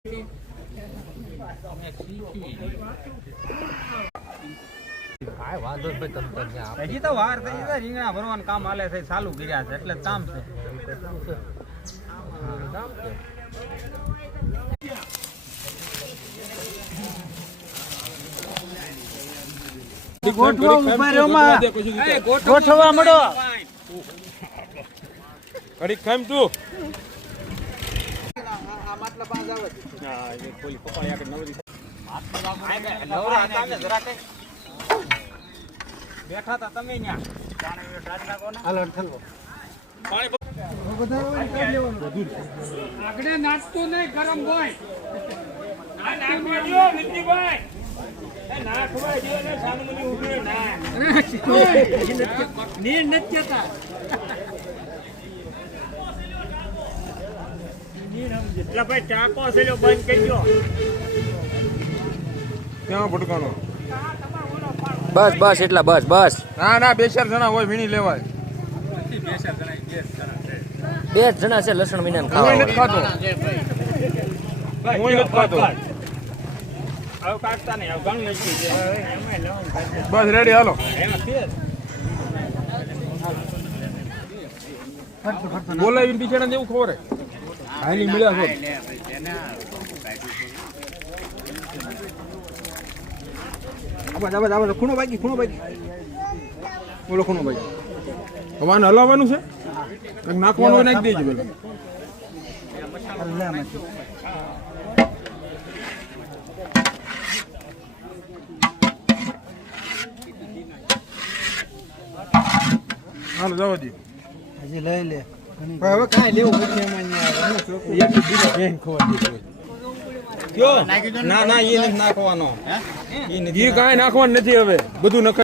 હજી તો વાર થઈ જાય. રીંગણા ભરવાનું કામ હાલે છે, ચાલુ કર્યા છે એટલે કામ છે. ગોઠવવા મળો. ઘડીક ખામ તું. બેઠા હતા તમે આગળ નાચતું નહીં, ગરમ હોય જેટલા ભાઈ ચાકો છે બંધ કરી દો. ક્યાં ભટકાનો? બસ બસ એટલા બસ બસ. ના ના 2-4 જણા હોય વીણી લેવાય. 2 જણા છે લસણ વીણા હું નથી ખાતો. બસ રેડી હાલો. બોલાવી બિચારા જેવું ખબર હાલી મળ્યા છો. ખૂણો બાકી બોલો ખૂણો બાકી હવાને હલાવવાનું છે નાખવાનું નાખી દેજો પેલા. હાલો જવા દે. હજી લઈ લે. હવે કાંઈ લેવું ના ના એ નથી નાખવાનો. એ કાંઈ નાખવાનું નથી હવે બધું નખ